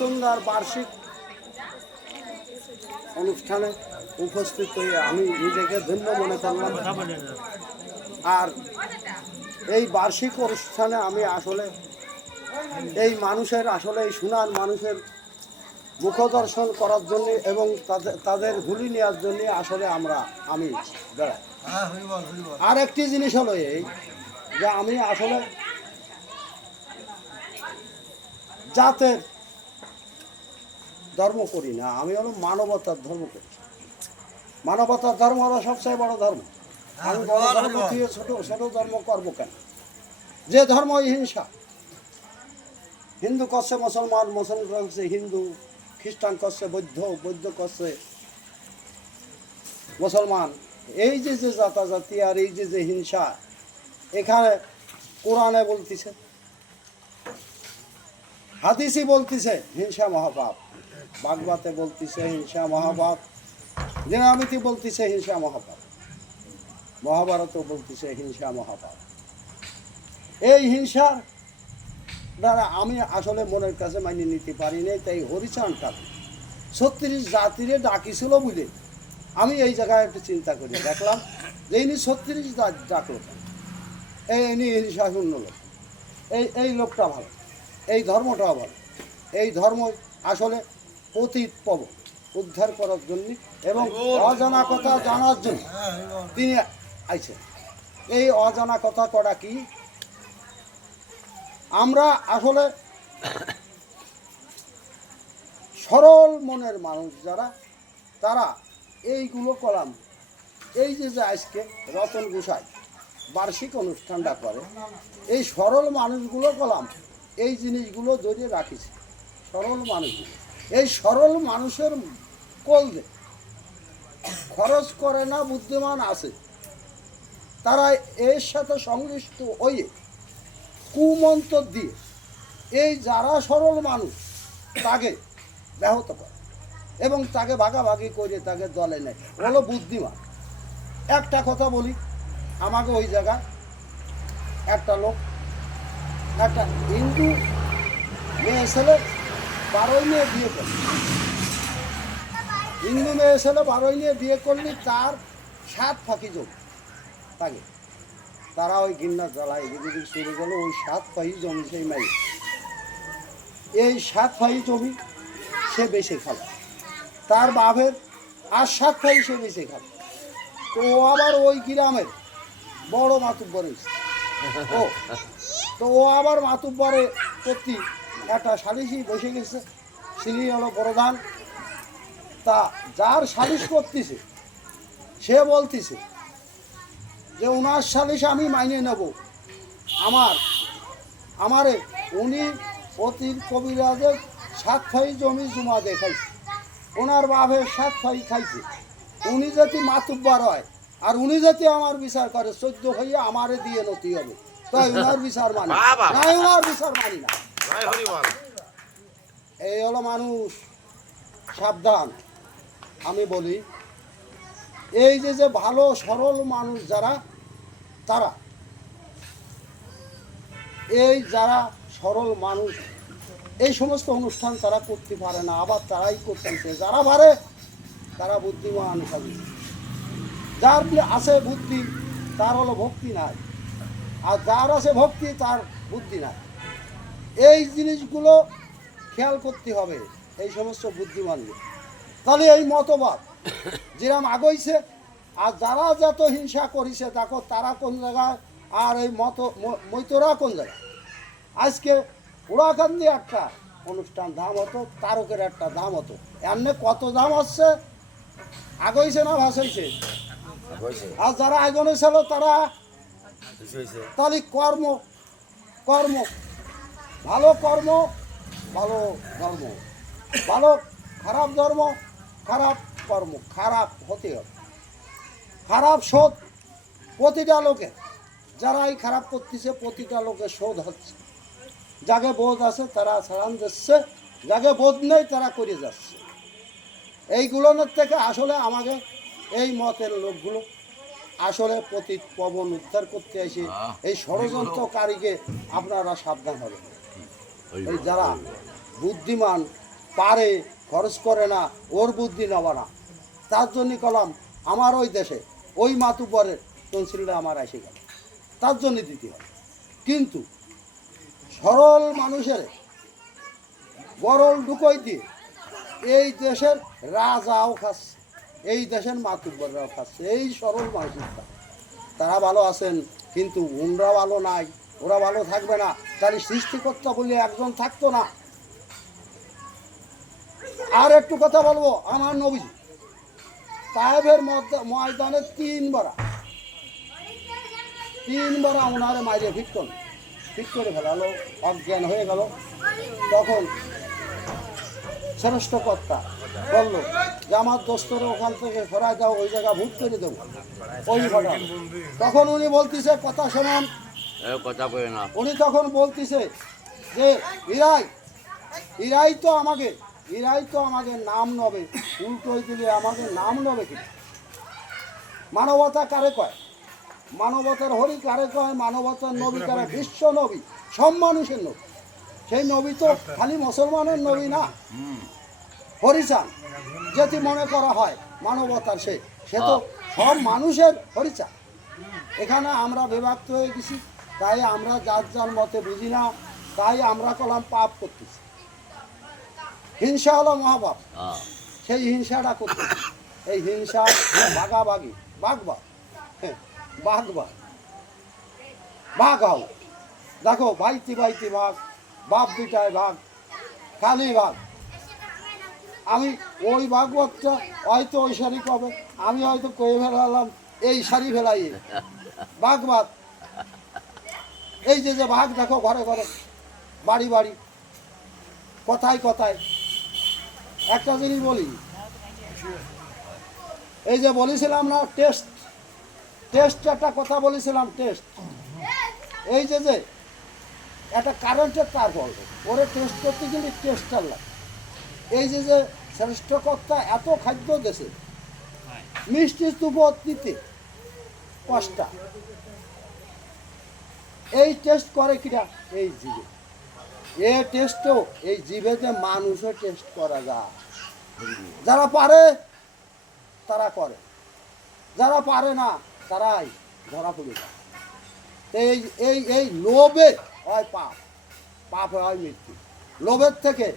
রতনদার বার্ষিক অনুষ্ঠানে উপস্থিত হয়ে আমি নিজেকে ধন্য মনে করলাম। আর এই বার্ষিক অনুষ্ঠানে আমি আসলে এই মানুষের আসলে এই সুনার মানুষের মুখদর্শন করার জন্য এবং তাদের হুলি নেওয়ার জন্য আসলে আমি বেড়াই। আর একটি জিনিস হলো এই যে আমি আসলে জাতের ধর্ম করি না, আমি হলো মানবতার ধর্ম করি। মানবতার ধর্ম হলো সবচেয়ে বড় ধর্ম। আমি বড় ধর্ম দিয়ে ছোট ছোট ধর্ম করবো কেন? যে ধর্ম হিংসা, হিন্দু করছে মুসলমান, মুসলমান করছে হিন্দু, খ্রিস্টান করছে বৌদ্ধ, বৌদ্ধ করছে মুসলমান। এই যে যে জাতাজাতি আর এই যে যে হিংসা, এখানে কোরআনে বলতেছে, হাদিসই বলতেছে হিংসা মহাপাপ, ভাগবতে বলতেছে হিংসা মহাপাপ, দিনামিতি বলতেছে হিংসা মহাপাপ, মহাভারতও বলতেছে হিংসা মহাপাপ। এই হিংসার দ্বারা আমি আসলে মনের কাছে মানিয়ে নিতে পারি নাই। তাই হরিচাঁদ ঠাকুর 36 জাতিরে ডাকিছিল বুঝে আমি এই জায়গায় একটু চিন্তা করি, দেখলাম যে ইনি 36 জাত ডাকলো, ইনি হিংসা শূন্য লোক, এই লোকটা ভালো, এই ধর্মটাও ভালো। এই ধর্ম আসলে পতিত পাবন উদ্ধার করার জন্য এবং অজানা কথা জানার জন্য তিনি আইছেন। এই অজানা কথা করা কি? আমরা আসলে সরল মনের মানুষ যারা, তারা এইগুলো করাম। এই যে যে আজকে রতন গোসাই বার্ষিক অনুষ্ঠানটা করে, এই সরল মানুষগুলো কলাম এই জিনিসগুলো ধরে রাখিছে। সরল মানুষগুলো, এই সরল মানুষের কলদে খরচ করে না বুদ্ধিমান আছে, তারা এর সাথে সংশ্লিষ্ট হয়ে কুমন্ত্র দিয়ে এই যারা সরল মানুষ তাকে ব্যাহত করে এবং তাকে ভাগাভাগি করে তাকে দলে নেয়, হলো বুদ্ধিমান। একটা কথা বলি, আমাকে ওই জায়গায় একটা লোক, একটা হিন্দু মেয়ে ছেলে 12 নিয়ে বিয়ে করল, হিন্দু মেয়ে ছেলে 12 নিয়ে বিয়ে করলে তার 7 ফাঁকি জমি তাকে, তারা ওই গিন্নার জ্বালায় এদিকে শুরু করলো। ওই 7 ফাঁকি জমি সেই মেয়ে, এই 7 ফাঁকি জমি সে বেশি খাবে, তার বাপের আর 7 ফাঁকি সে বেশি খাবে। তো ও আবার ওই গ্রামের বড় মাতুব্বর, তো ও আবার মাতুব্বরে প্রতি একটা সালিশি বসে গেছে, তিনি হলো প্রধান। তা যার সালিশ করতেছে সে বলতেছে যে ওনার সালিশ আমি মাইনে নেব, আমারে উনি অতির কবিরাজের 7 ফাঁকি জমি জমা দেখাইছে, ওনার বাপের 7 ফাঁকি খাইছে, উনি যদি মাতুব্বর হয় আর উনি যদি আমার বিচার করে 14 হইয়া আমারে দিয়ে নতি হবে, তাই ওনার বিচার মানি না, ওনার বিচার মানি না। এই হলো মানুষ। সাবধান, আমি বলি এই যে যে ভালো সরল মানুষ যারা, তারা এই যারা সরল মানুষ এই সমস্ত অনুষ্ঠান তারা করতে পারে না, আবার তারাই করতেছে। যারা পারে তারা বুদ্ধিমান হবে, যার আছে বুদ্ধি তার হলো ভক্তি নাই, আর যার আছে ভক্তি তার বুদ্ধি নাই। এই জিনিসগুলো খেয়াল করতে হবে এই সমস্ত বুদ্ধিমানদের। তাহলে এই মতবাদ যেরকম আগইছে, আর যারা যত হিংসা করিছে দেখো তারা কোন জায়গায়, আর এই মৈতরা কোন জায়গায়। আজকে ওরাকান্দি একটা অনুষ্ঠান দাম হতো, তারকের একটা দাম হতো, এমনি কত দাম হচ্ছে, আগইছে না ভাসাইছে? আর যারা আগনে ছিল তারা, তাহলে কর্ম কর্ম ভালো কর্ম ভালো ধর্ম, ভালো খারাপ ধর্ম খারাপ কর্ম, খারাপ হতে হবে, খারাপ শোধ প্রতিটা লোকের, যারা এই খারাপ করতেছে প্রতিটা লোকের শোধ হচ্ছে। যাকে বোধ আছে তারা ছাড়ান যাচ্ছে, যাকে বোধ নেই তারা করে যাচ্ছে। এইগুলোর থেকে আসলে আমাকে এই মতের লোকগুলো আসলে পতিত পবন উদ্ধার করতে আসে। এই ষড়যন্ত্রকারীকে আপনারা সাবধান হবেন। এই যারা বুদ্ধিমান পারে খরচ করে না, ওর বুদ্ধি নেওয়া না। তার জন্য কলাম আমার ওই দেশে ওই মাতুব্বরের তহসিলটা আমার এসে গেল, তার জন্য দিতে হবে। কিন্তু সরল মানুষের গরল ঢুকোই দিয়ে এই দেশের রাজাও খাচ্ছে, এই দেশের মাতুব্বররাও খাচ্ছে, এই সরল মানুষটা। তারা ভালো আছেন, কিন্তু ওনরা ভালো নাই, ওরা ভালো থাকবে না। তাহলে সৃষ্টিকর্তা বলে একজন থাকতো না। আর একটু কথা বলবো, আমার নবী তায়েফের ময়দানে তিনবার ওনারে মাইরে ফিট করে ফেলালো, অজ্ঞান হয়ে গেল। তখন শ্রেষ্ঠ কর্তা বলল যে আমার দোস্তরে ওখান থেকে সরাই দাও, ওই জায়গা ভূত করে দেবো, ওই ঘটনা। তখন উনি বলতেছে, কথা শোনান, উনি তখন বলতেছে যে ইরাই তো আমাকে নাম নবে, উল্টো দিলে আমাকে নাম নবে কি? মানবতা কারে কয়? মানবতার হরি কারে কয়? মানবতার নবী কারে? বিশ্ব নবী, সব মানুষের নবী। সেই নবী তো খালি মুসলমানের নবী না, হরিচান যেটি মনে করা হয় মানবতার, সে তো সব মানুষের হরিচান। এখানে আমরা বিভক্ত হয়ে গেছি, তাই আমরা যার মতে বুঝি না, তাই আমরা কলাম পাপ করতেছি। হিংসা হলো মহাপাপ, সেই হিংসাটা করতেছি। এই হিংসা ভাগাভাগি, ভাগ হও। দেখো ভাইতি ভাগ, বাপ বিটায় ভাগ, খালি ভাগ। আমি ওই ভাগবতটা হয়তো ওই শাড়ি কবে, আমি হয়তো কয়ে ফেলালাম এই শাড়ি ফেলাই ভাগ। এই যে ভাগ দেখো, ঘরে ঘরে, বাড়ি বাড়ি, কথায় একটা জিনিস বলি, এই যে বলেছিলাম না টেস্ট একটা কথা বলেছিলাম, টেস্ট। এই যে একটা কারেন্টের তার পড়বে, ওরে টেস্ট করতে গেলে টেস্টার লাগে। এই যে শ্রেষ্ঠ কর্তা এত খাদ্য দেশে, মিষ্টি স্তূপত দিতে কষ্টা, এই টেস্ট করে কিনা? এই জিভে। এ টেস্টও এই জিভেতে মানুষও টেস্ট করা যায়। যারা পারে তারা করে, যারা পারে না তারাই ধরা পড়ে যায়। এই লোভে হয় পাপ হয় মৃত্যু। লোভের থেকে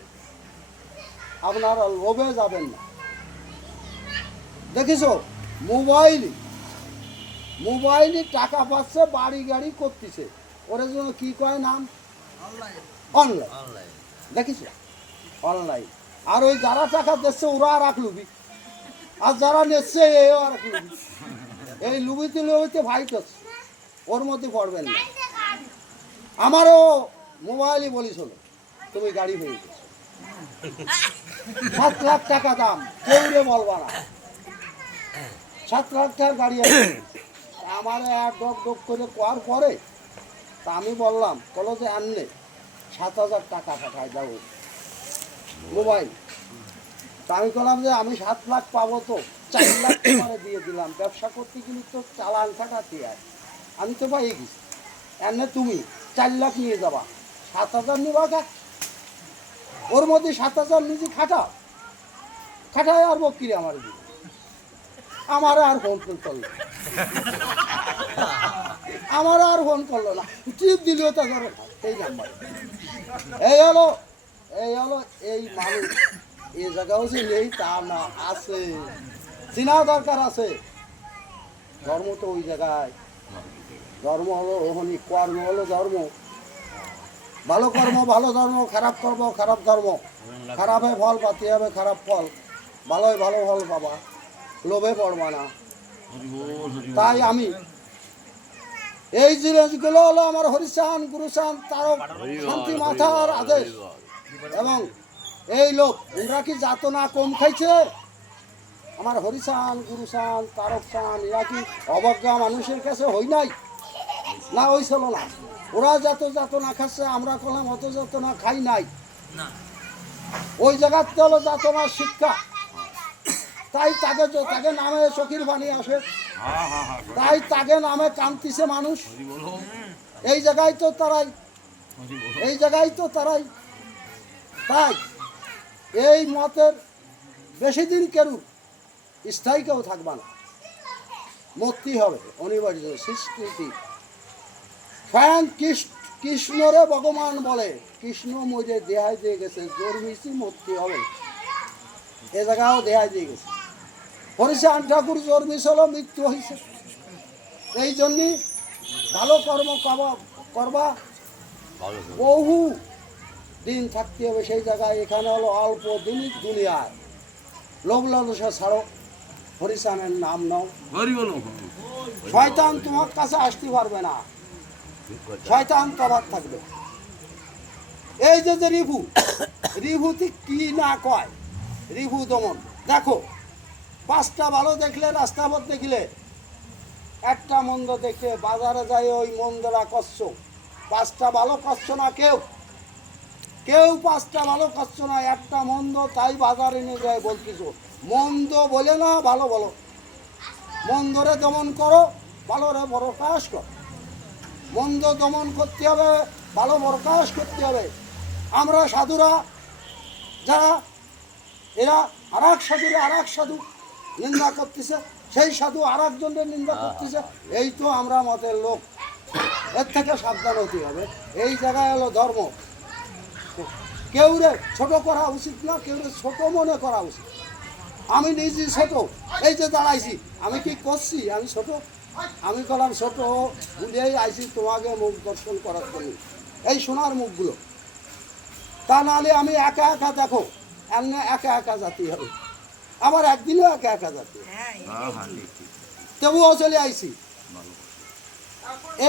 আপনারা লোভে যাবেন না। দেখিস মোবাইলে টাকা পাচ্ছে, বাড়ি গাড়ি করতেছে, ওরা জন্য কি কয় নাম? অনলাইন। দেখিস অনলাইন। আর ওই যারা টাকা দিচ্ছে ওরা আর লুবি, আর যারা নিচ্ছে এও আর লুবি। এই লুবিতে ভাই করছে, ওর মধ্যে পড়বেন না। আমারও মোবাইলই বলিছিল তুমি গাড়ি হয়ে গেছো, 7 লাখ টাকা দাম, কেউ রে বলবা না। 7 লাখ টাকার গাড়ি আছে। আমারে আর ডক করে কোয়ার পরে তা আমি বললাম, বলো যে আনলে 7,000 টাকা পাঠায় যাবো মোবাইল। তা আমি বললাম যে আমি 7 লাখ পাবো, তো 4 লাখ টাকা দিয়ে দিলাম। ব্যবসা করতে গেলে তো চালান খাটাতে হয়, আমি তো পাই গেছি। এনে তুমি 4 লাখ নিয়ে যাবা, 7,000 নিবা কা? ওর মধ্যে 7,000 নিজে খাটায় আর বকিরে আমার দিবে, আমার আর ফোন করলো না, টিপ দিলেও তো ধরে এই নাম্বার। এই হলো এই মানুষ। এই জায়গাও যে নেই তা না, আছে, চিনা দরকার আছে। ধর্ম তো ওই জায়গায়, ধর্ম হলো ওখানে, কর্ম হলো ধর্ম। ভালো কর্ম ভালো ধর্ম, খারাপ কর্ম খারাপ ধর্ম। খারাপে ফল পাতে হবে খারাপ ফল, ভালোই ভালো ফল পাবা, লোভে পড়বা না। তাই আমি এই জিনিসগুলো হলো আমার হরিচান গুরুচান তারক শান্তি মাথার আদেশ। এবং এই লোক এরা কি যাতনা কম খাইছে? আমার হরিচান গুরুচান তারক চান এরা কি অবজ্ঞা মানুষের কাছে হই নাই? না হইছিল না। ওরা যত যাতনা খাচ্ছে, আমরা কলাম অত যাতনা খাই নাই। ওই জায়গাতে হলো যাতনার শিক্ষা। তাই তাকে নামে চকির বাণী আসে, তাই তাকে নামে কান্তিছে মানুষ। এই জায়গায় তো তারাই তাই এই মতের বেশি দিন কেউ স্থায়ী কেউ থাকবে না, মূর্তি হবে অনিবার্য স্বীকৃতি। স্বয়ং কৃষ্ণরে ভগবান বলে, কৃষ্ণ মজে দেহাই দিয়ে গেছে, জন্মিছি মূর্তি হবে, এ জায়গাও দেহাই দিয়ে গেছে। হরিচাঁদ ঠাকুর জন্মিস হলো, মৃত্যু হয়েছে। এই জন্যই ভালো কর্ম করবা, বহু দিন থাকতে হবে সেই জায়গায়। এখানে হলো অল্প দিনই দুনিয়ায়, লোভ লালসা ছাড়ো, হরিচাঁদের নাম নাও, শয়তান তোমার কাছে আসতে পারবে না, শয়তান কবার থাকবে। এই যে রিভু, রিভুতি কি না কয়, রিভু দমন। দেখো, পাঁচটা ভালো দেখলে, রাস্তা পথ দেখলে, একটা মন্দ দেখে বাজারে যায় ওই মন্দরা করছো, পাঁচটা ভালো করছো না কেউ, কেউ পাঁচটা ভালো করছো না, একটা মন্দ, তাই বাজারে নিয়ে যায় বলতেছো। মন্দ বলে না, ভালো বলো, মন্দরে দমন করো, ভালোরে প্রকাশ করো। মন্দ দমন করতে হবে, ভালো প্রকাশ করতে হবে। আমরা সাধুরা যারা, এরা আর এক সাধুরে আর এক সাধু নিন্দা করতেছে, সেই সাধু আর একজনের নিন্দা করতেছে, এই তো আমরা মতের লোক। এর থেকে সাবধান হতে হবে। এই জায়গায় হলো ধর্ম। কেউ রে ছোট করা উচিত না, কেউ রে ছোট মনে করা উচিত। আমি নিজে ছোট, এই যে দাঁড়াইছি, আমি কি করছি? আমি ছোট, আমি করলাম ছোট, ভুলেই আইছি তোমাকে মুখ দর্শন করার জন্য, এই সোনার মুখগুলো। তা নাহলে আমি একা একা, দেখো এমনি একা একা জাতি হবে, আবার একদিনও একা একা জাতি, তবুও চলে আইছি।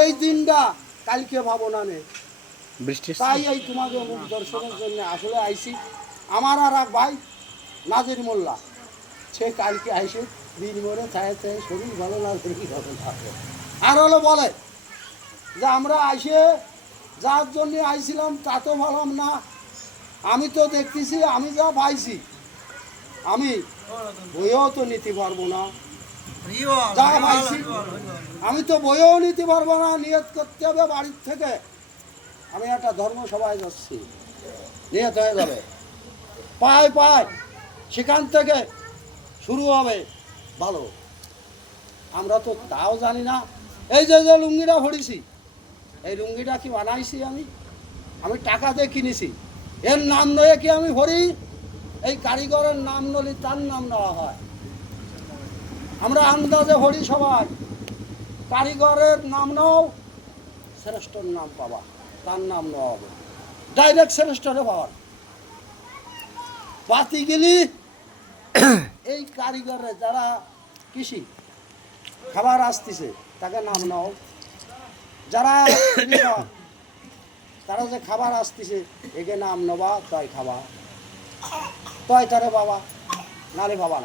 এই দিনটা কালকে ভাবনা নেই, তাই এই তোমাকে মুখ দর্শনের জন্য আসলে আইছি। আমার আর এক ভাই নাজির মোল্লা, সে কালকে আইসে দিন মরে ছায় ছায়, শরীর ভালো না, শরীর ভালো না। আর হলো বলে যে আমরা আইসে যার জন্যে আইছিলাম তা তো ভালাম না, আমি তো দেখতেছি আমি যা পাইছি আমি বইও তো নিতে পারবো না, যা পাইছি আমি তো বইও নিতে পারবো না। নিয়ত করতে হবে বাড়ির থেকে, আমি একটা ধর্মসভায় যাচ্ছি, নিয়ত হয়ে যাবে। পায় পায় সেখান থেকে শুরু হবে ভালো। আমরা তো তাও জানি না। এই যে যে লুঙ্গিটা ভরেছি, এই লুঙ্গিটা কি বানাইছি আমি টাকা দিয়ে কিনেছি, এর নাম নয়ে কি আমি ভরি? এই কারিগরের নাম নলি তার নাম নেওয়া হয়। আমরা আন্দাজে ভরি সবাই, কারিগরের নাম নাও, শ্রেষ্ঠর নাম পাবা, তার নাম নেওয়া হবে, ডাইরেক্ট শ্রেষ্ঠরে পাওয়ার। বাতি গেলি এই কারিগরে যারা কৃষি খাবার আসতেছে তাকে নাম নাও, যারা তারা যে খাবার আসতেছে একে নাম নেবা, তাই খাবা, তাই তারে বাবা, নালে বাবা না।